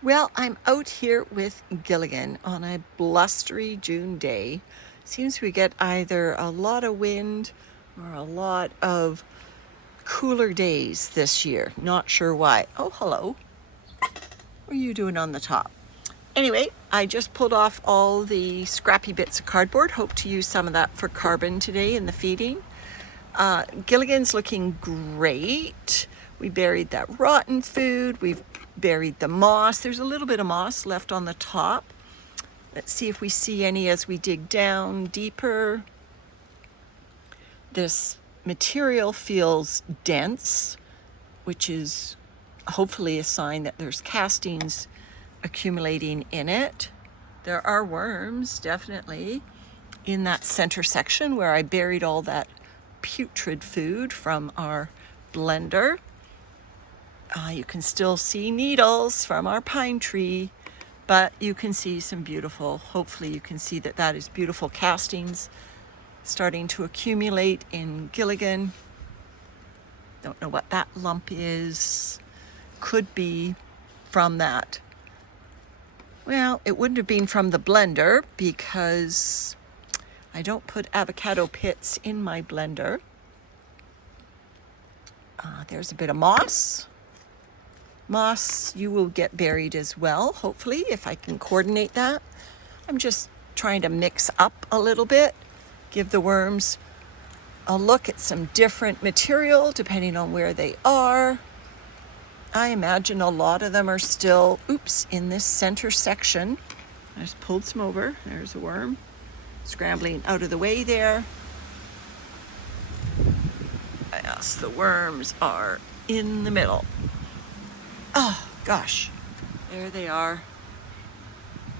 Well, I'm out here with Gilligan on a blustery June day. Seems we get either a lot of wind or a lot of cooler days this year. Not sure why. Oh, hello. What are you doing on the top? Anyway, I just pulled off all the scrappy bits of cardboard. Hope to use some of that for carbon today in the feeding. Gilligan's looking great. We buried that rotten food. We've buried the moss. There's a little bit of moss left on the top. Let's see if we see any as we dig down deeper. This material feels dense, which is hopefully a sign that there's castings accumulating in it. There are worms, definitely, in that center section where I buried all that putrid food from our blender. You can still see needles from our pine tree, but you can see some beautiful, hopefully you can see that that is beautiful castings starting to accumulate in Gilligan. Don't know what that lump is. Could be from that. Well, it wouldn't have been from the blender because I don't put avocado pits in my blender. There's a bit of moss. Moss, you will get buried as well, hopefully, if I can coordinate that. I'm just trying to mix up a little bit, give the worms a look at some different material depending on where they are. I imagine a lot of them are still, in this center section. I just pulled some over. There's a worm scrambling out of the way there. Yes, the worms are in the middle. Oh, gosh. There they are,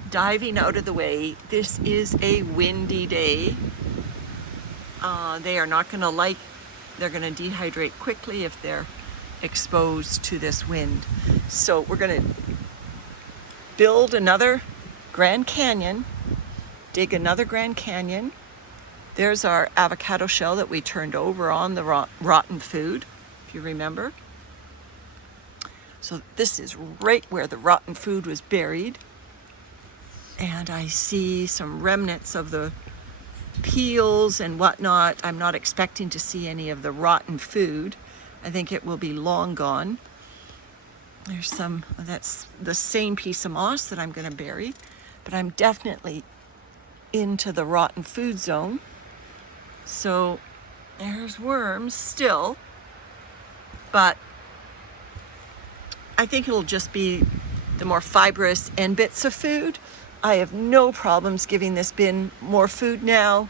diving out of the way. This is a windy day. They are not going to they're going to dehydrate quickly if they're exposed to this wind. So we're going to build another Grand Canyon, dig another Grand Canyon. There's our avocado shell that we turned over on the rotten food, if you remember. So this is right where the rotten food was buried. And I see some remnants of the peels and whatnot. I'm not expecting to see any of the rotten food. I think it will be long gone. There's that's the same piece of moss that I'm going to bury, but I'm definitely into the rotten food zone. So there's worms still, but I think it'll just be the more fibrous end bits of food. I have no problems giving this bin more food now.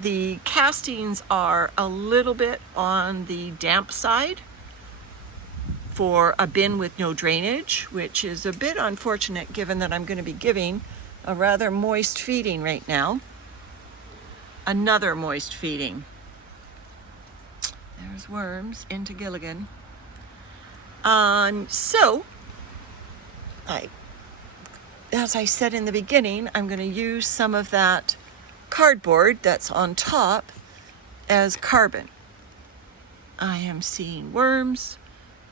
The castings are a little bit on the damp side for a bin with no drainage, which is a bit unfortunate given that I'm going to be giving a rather moist feeding right now. Another moist feeding. There's worms into Gilligan. So, as I said in the beginning, I'm going to use some of that cardboard that's on top as carbon. I am seeing worms.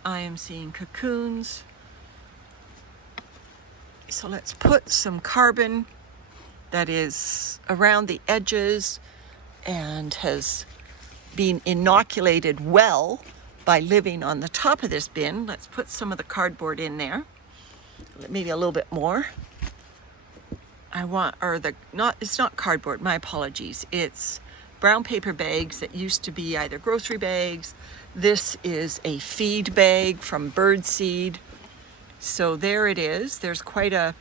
I am seeing cocoons. So let's put some carbon that is around the edges and has been inoculated well by living on the top of this bin. Let's put some of the cardboard in there, maybe a little bit more. It's not cardboard, my apologies. It's brown paper bags that used to be either grocery bags. This is a feed bag from birdseed. So there it is. There's quite a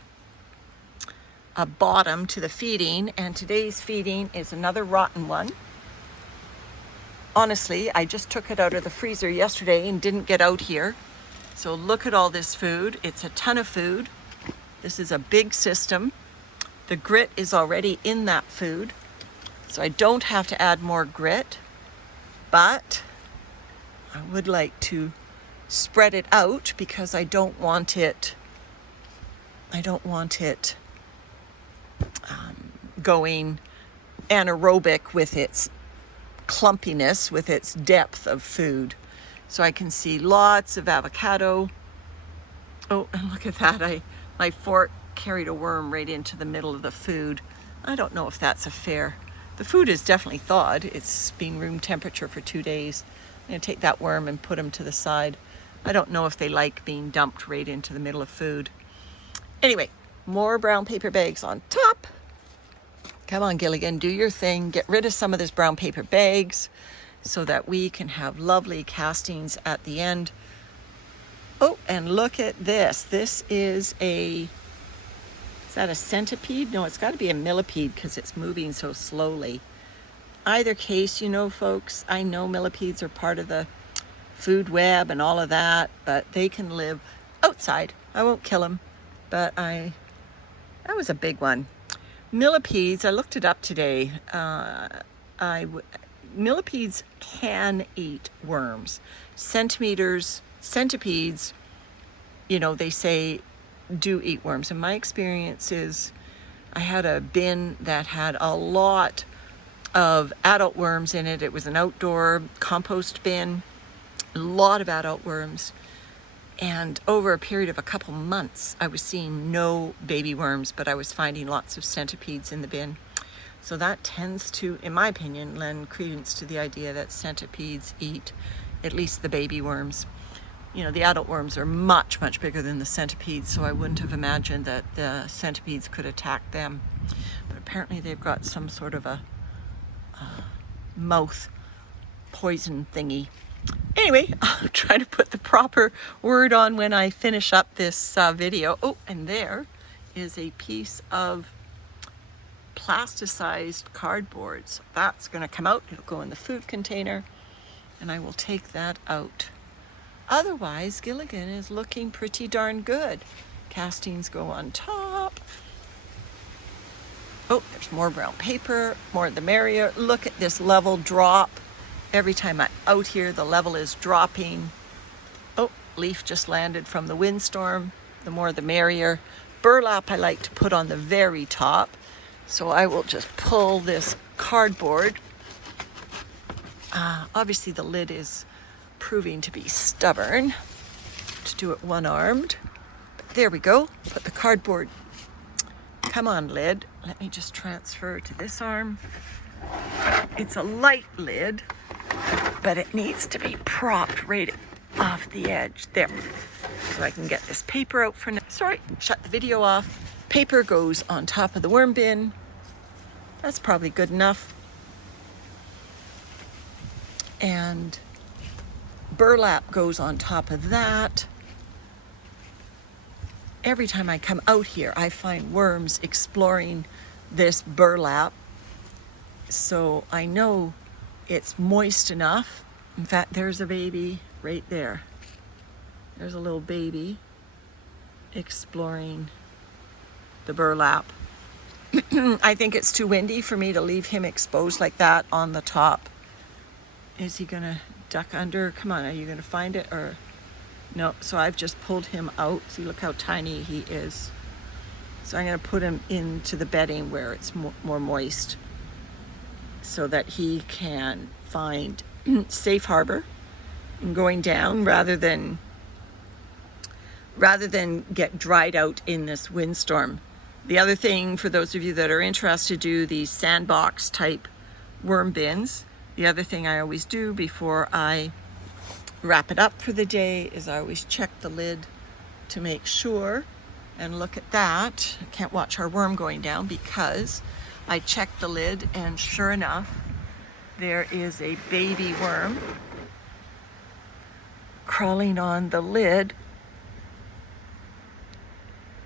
bottom to the feeding, and today's feeding is another rotten one. Honestly, I just took it out of the freezer yesterday and didn't get out here. So look at all this food. It's a ton of food. This is a big system. The grit is already in that food, so I don't have to add more grit, but I would like to spread it out because I don't want it going anaerobic with its clumpiness, with its depth of food. So I can see lots of avocado Oh, and look at that. My fork carried a worm right into the middle of the food. I don't know if that's a fair. The food is definitely thawed. It's been room temperature for 2 days. I'm going to take that worm and put him to the side. I don't know if they like being dumped right into the middle of food. Anyway, more brown paper bags on top. Come on, Gilligan, do your thing. Get rid of some of this brown paper bags so that we can have lovely castings at the end. Oh, and look at this. This is that a centipede? No, it's got to be a millipede because it's moving so slowly. Either case, you know, folks, I know millipedes are part of the food web and all of that, but they can live outside. I won't kill them, but that was a big one. Millipedes, I looked it up today. Millipedes can eat worms. Centipedes, you know, they say do eat worms. And my experience is I had a bin that had a lot of adult worms in it. It was an outdoor compost bin, a lot of adult worms. And over a period of a couple months, I was seeing no baby worms, but I was finding lots of centipedes in the bin. So that tends to, in my opinion, lend credence to the idea that centipedes eat at least the baby worms. You know, the adult worms are much, much bigger than the centipedes, so I wouldn't have imagined that the centipedes could attack them. But apparently they've got some sort of a mouth poison thingy. Anyway, I'll try to put the proper word on when I finish up this video. Oh, and there is a piece of plasticized cardboard. So that's going to come out. It'll go in the food container, and I will take that out. Otherwise, Gilligan is looking pretty darn good. Castings go on top. Oh, there's more brown paper, more the merrier. Look at this level drop. Every time I'm out here, the level is dropping. Oh, leaf just landed from the windstorm. The more the merrier. Burlap I like to put on the very top. So I will just pull this cardboard. Obviously the lid is proving to be stubborn to do it one-armed. But there we go. Put the cardboard. Come on, lid. Let me just transfer to this arm. It's a light lid, but it needs to be propped right off the edge there. So I can get this paper out for now. Sorry, shut the video off. Paper goes on top of the worm bin. That's probably good enough. And burlap goes on top of that. Every time I come out here, I find worms exploring this burlap. So I know it's moist enough. In fact, there's a baby right there. There's a little baby exploring the burlap. I think it's too windy for me to leave him exposed like that on the top. Is he gonna duck under? Come on, are you gonna find it or no? So I've just pulled him out. See, look how tiny he is. So I'm gonna put him into the bedding where it's more moist so that he can find safe harbor in going down rather than get dried out in this windstorm. The other thing, for those of you that are interested, do these sandbox type worm bins. The other thing I always do before I wrap it up for the day is I always check the lid to make sure. And look at that. I can't watch our worm going down because I checked the lid, and sure enough, there is a baby worm crawling on the lid.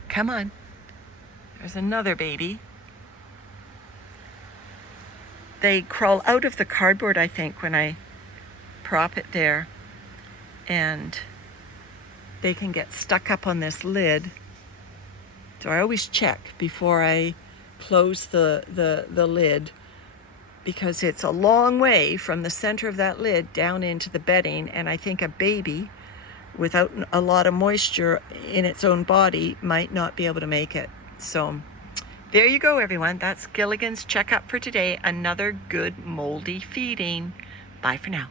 Come on. There's another baby. They crawl out of the cardboard, I think, when I prop it there. And they can get stuck up on this lid. So I always check before I close the lid, because it's a long way from the center of that lid down into the bedding, and I think a baby without a lot of moisture in its own body might not be able to make it. So there you go, everyone. That's Gilligan's checkup for today. Another good moldy feeding. Bye for now.